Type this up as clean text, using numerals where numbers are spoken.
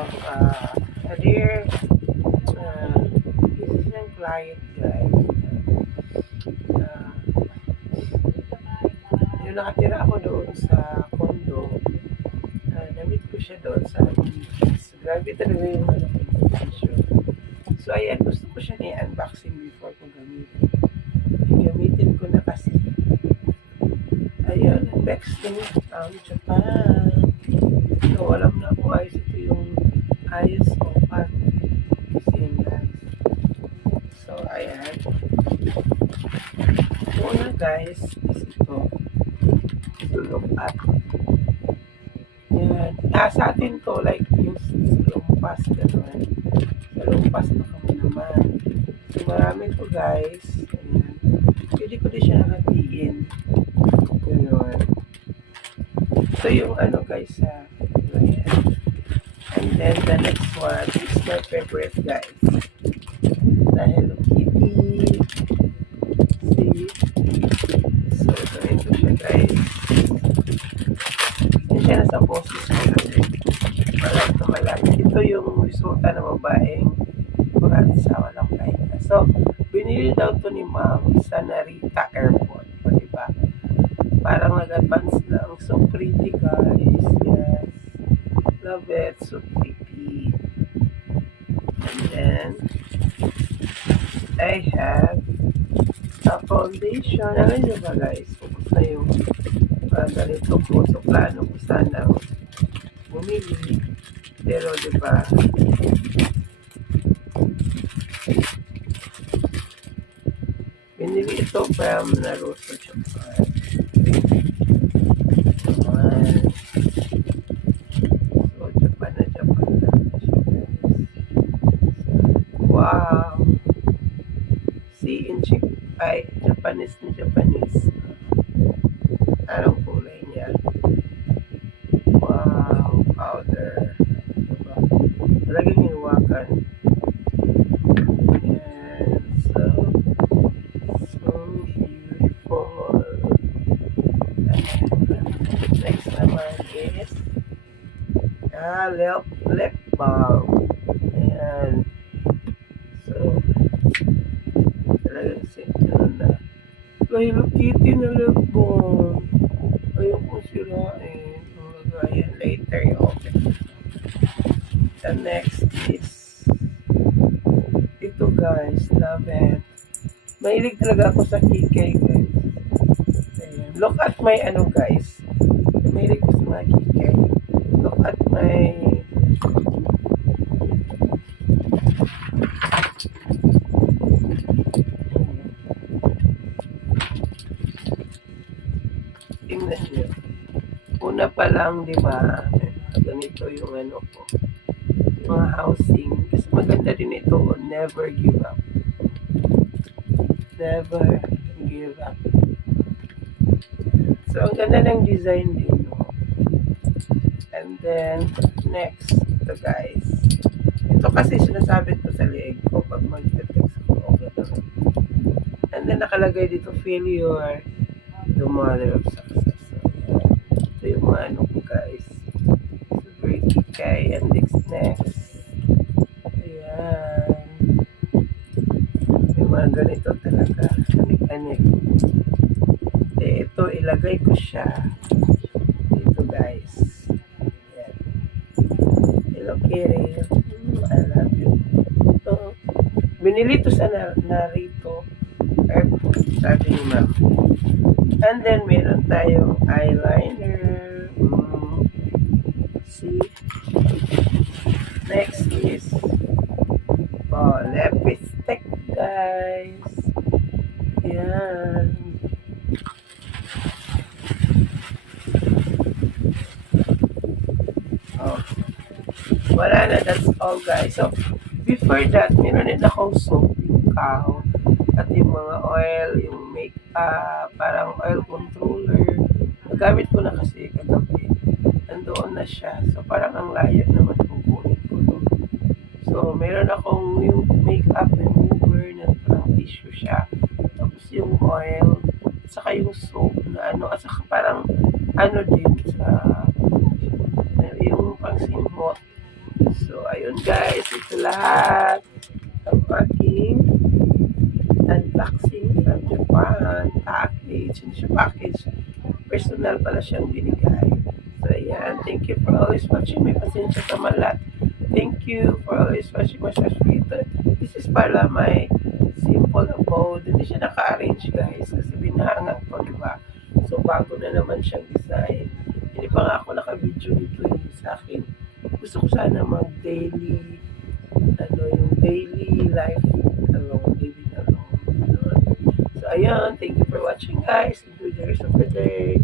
have a dear this is yung client guys. Uh, yung nakatira ako doon sa condo, na-meet ko siya doon sa beach. Grabe talaga yung condition. So ayan, gusto ko siya i-unboxing before ko gamitin. Gamitin ko na kasi. Ayun, next thing, Japan. So, alam na ko guys, ito yung ayos o pat. Same guys. So, ayan. Una guys, is ito. Ito look at. Yan. Sa atin to, like, yung lumpas, gano'n. Sa lumpas na kami naman. So, marami to guys. Ayan. Pwede ko din siya nakatiin. Gano'n. So, yung ano guys, ayan. And then, the next one is my favorite guys. The Hello Kitty. See? So, ito siya guys. Yan siya nasa boses ko kasi. Malat na malat. Ito yung resulta ng babaeng kurang sa walang kain. So, binili daw to ni ma'am sa Narita Airport. Diba? Parang nag-advance lang. So pretty guys. Yes. Love it. So pretty. And then, I have a foundation. Ano nyo ba guys? Focus na yung ganito po. So plano ko sana bumili. Pero diba, binili ito from Naruto Japan. So, Japan na Japan talaga siya guys. Wow! See, in Japanese na Japanese. Anong kulay niya? Wow! Powder. Diba? Talagang hinuwakan. Yan. So beautiful. Next naman is lip balm. Ayan. So, talagang ano na. Hello Kitty na lip balm. Ayaw kong sirain. Ayan, later i-open. The next is ito guys. Love it. Mahilig talaga ako sa kikay guys. Ayan. Look at my ano guys. Mahilig ko sa mga kikay. Look at my tingnan nyo. Una pa lang, di ba? Ganito yung ano ko. Yung mga housing. Kasi maganda din ito. Never give up. Never give up. So, ang ganda ng design din, no? And then, next, ito guys. Ito kasi sinasabi ko sa leeg ko pag mag-text ko. And then, nakalagay dito, failure, the mother of success. So, ito yung mga ano ko guys. Super kikay. And next. Ayan. May mga ganito talaga. Anik-anik. Ito, ilagay ko siya dito guys. Ayan. Hello Kitty. I love you. So, binili to sa Narito Airport, sabi ni ma'am. And then meron tayong eyeliner. See? Next is lipstick guys. Ayan. Wala na, that's all guys. So, before that, meron din akong soap, yung kaho, at yung mga oil, yung makeup, parang oil controller. Nagamit ko na kasi kagabi. Nandoon na siya. So, parang ang layo naman kung kunin ko to. So, meron akong yung makeup remover na parang tissue siya. Tapos yung oil, saka yung soap na ano, at saka parang ano din sa yung pang simot. So, ayun guys, ito lahat ang aking unboxing from Japan package. Hindi siya package, personal pala siyang binigay. So, ayan, thank you for always watching. May pasensya sa malat. Thank you for always watching my subscriber. This is pala my simple abode. Hindi siya naka-arrange guys kasi binahangan ko, di ba? So, bago na naman siyang design. Hindi pa nga ako naka-video nito sa akin. Gusto ko sana mag-daily, yung daily life alone, living alone. Ganun. So, ayan. Thank you for watching guys. Enjoy the rest of the day.